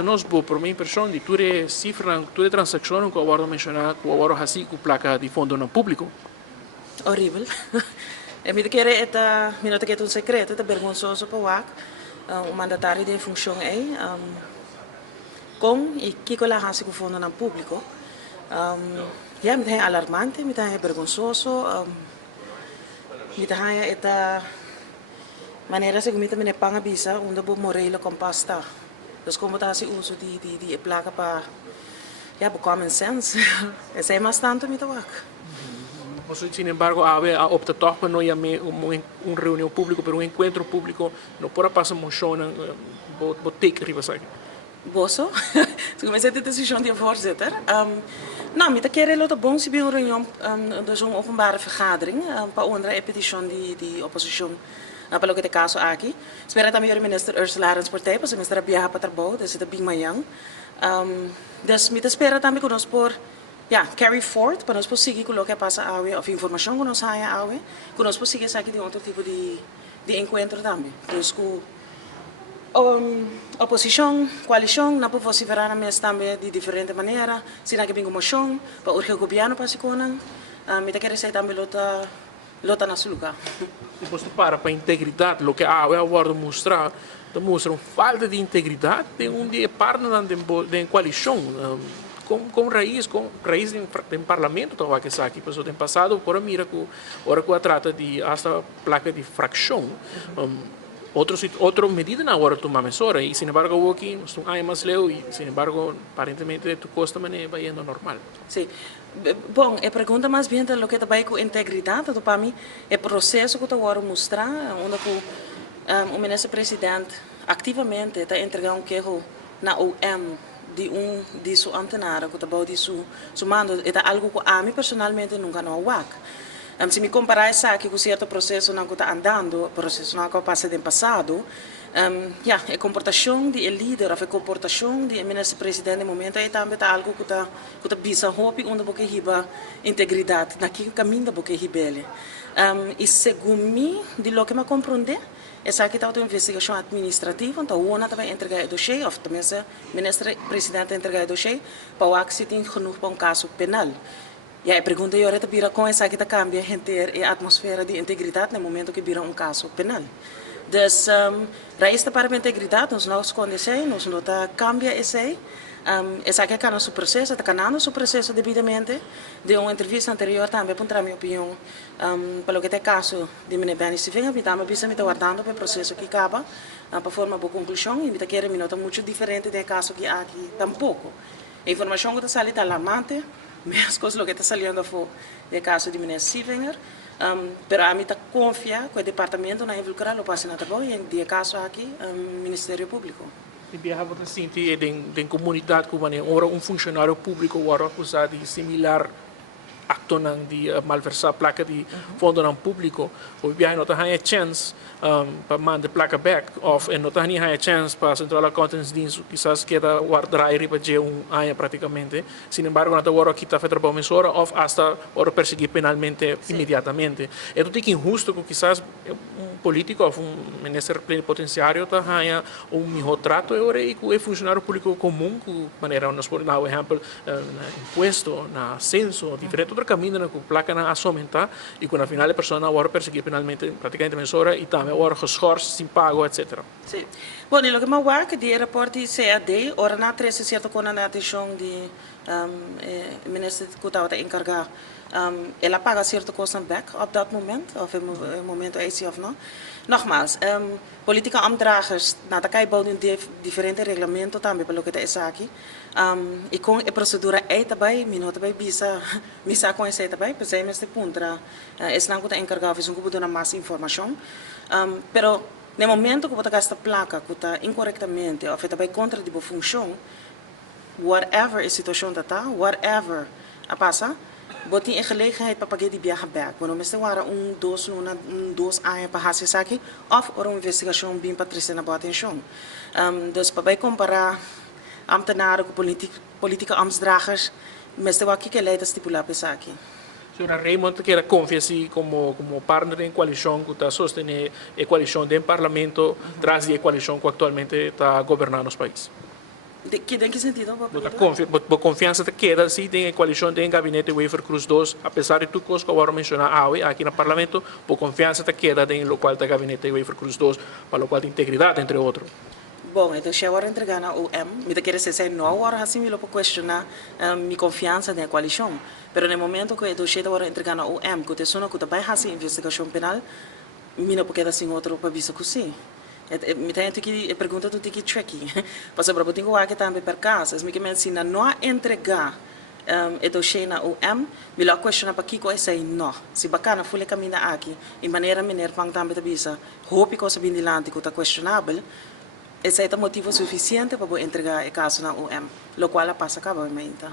Nós, por minha impressão, de tudo cifra, tudo transação que eu vou mencionar, que eu vou assim com placa de fundo não público. Horrível. E mi kere eta minuto que é um secreto, é vergonhoso para o AC. O mandatário de função é com e que cola hasi com fundo não público. Ja, mi é alarmante, mi é vergonhoso, mi é eta maneira se comita me panga bisa, onde bo morele compasta. Dus como tá se uso de placa para ja, common sense. Essa é mais tanto mi tawak. Sin embargo, opta toch para não ir uma reunião pública, para um encontro público, não pode passar moção, vou ter que arribar aqui. Bosso, se comecei a ter decisão de voorzitter. Nou, met de keer is het bon si een reunião, dus een openbare vergadering, para onder een petitie die oppositie, para o que te caso aqui. Espera também o minister Ursula Transporte, para o minister Biaha Patrabo, dus het bing mayang. Dus met espera também que nós por ja, carry forward, para nós conseguir colocar passa awe, of informação que nós haja awe, que nós conseguir aqui de outro tipo de encontro também. Dus que oposição, coalição, não pode vociferar a mesa também de diferente maneira, se não que vem moção, para o governo para se conang, me quer dizer também lota na sua lugar. Depois para a integridade, o que a agora mostra falta de integridade de de parte da coalição. Com raiz do parlamento estava que aqui, pessoal tem passado por a mira que agora que trata de esta placa de fração. Outra medida na hora tomar mesura e, sin embargo, o aqui não há mais leu e, sin embargo, aparentemente, tu custa vai indo normal. Sim. Bom, a pergunta mais bem é o que está com integridade, para mim, é o processo que eu agora mostrar, onde o ministro-presidente ativamente está entregando um queijo na OM de sua antenária, que está de sua mando, é algo que a mim personalmente nunca não há. Se me comparar isso aqui com certo processo não está andando, processo não que passa no passado, a comportação do líder, a comportação do ministro-presidente no momento é também algo que está bisa hopi onde porque riba integridade, naquele caminho da porque ribele. E segundo mim, de lo que me compreender, essa aqui está uma investigação administrativa, então o ONU vai entregar o dossiê, ou também o ministro-presidente entregar o dossiê, para o que se tem genoeg para um caso penal. E a pergunta é agora vira com essa que está cambia a atmosfera de integridade no momento que vira um caso penal. Dus raiz para a integridade, nós não conhecemos, nós não cambia esse. Essa aqui é o seu processo, está canando o seu processo devidamente. De uma entrevista anterior também, para a minha opinião, para o que é caso de minha bem se venha, me também me aguardando para o processo que acaba, para formar uma conclusão, e me está querendo minuto muito diferente do caso que há aqui, tampouco. A informação que está saindo é alarmante. As coisas que está saindo foi o caso de Minas Sivenger, pero a mim está confia que o departamento não involucra o paciente bom e no caso aqui Ministério Público. E viajava para sentir da comunidade que ora funcionário público ora acusado de similar acto de malversar placa de fundo não público, o viaja não tem chance para mandar placa back off e não tem chance para a Central Accountants Dienst quizás queda guardar riba de ano praticamente. Sin embargo, não tem hora que está feita para mesura ou hasta hora perseguir penalmente imediatamente. É tudo que injusto que quizás político ou ministro plenipotenciário está melhor trato e que o funcionário público comum, que maneira nós podemos dar exemplo na imposto, na censo, diferente outro caminho na placa na aumentar e que na final a pessoa agora perseguir penalmente praticamente mesura e também agora geschorst, sem pago, etc. Sim. Bom, o que eu acho de reporte CAD, ora na 13 certo com a atenção de ministro que estava encarregado, ela paga certo custo back op dat moment, of no momento é esse ou não. Nogmaals, política ambtdragers, nada cai bouwen een diferente reglamento também pelo que está aqui. E com a procedura é também, minuto também bisa com esse também, pois é neste ponto, esse não está encarregado, fez grupo de mais informação, pero no momento que você gasta placa, que está incorretamente, ou também contra a função, whatever a situação está, whatever a passa, botin in gelegenheid para pagar de viaje back. Bueno, mas agora dois anos para fazer aqui, ou uma investigação bem para trazer na boa atenção. Dus para comparar ambtenaren com política ambtsdragers, mas eu aqui que leida estipular para aqui. Senhora Raymond, que confia-se como partner em coalição que está sustentando a coalição do parlamento, traz a coalição que atualmente está governando os países. Que tem que sentido? Por confiança te queda se tem a coalição tem gabinete Wafer Cruz 2, apesar de tudo que eu vou mencionar aqui no Parlamento, por confiança te queda tem o qual tem gabinete Wafer Cruz 2, para o qual tem integridade, entre outros. Bom, então se agora entregar na UM, me quer dizer não agora assim eu posso questionar minha confiança na coalição, mas no momento que eu chego agora entregar na UM, que eu sono que vai fazer investigação penal, me não pode assim outro para visa que sim. Me tem que pergunta tu que tricky, mas para botar o que também per caso, me que me ensina não a entregar dossiê na UM, me lá questiona para que coisa não, se bacana fule caminha aqui, em maneira mineira pang também visa, hope que o sabin dilante que está questionável. Esse é o motivo suficiente para entregar o caso na UM, o qual passa acabamento.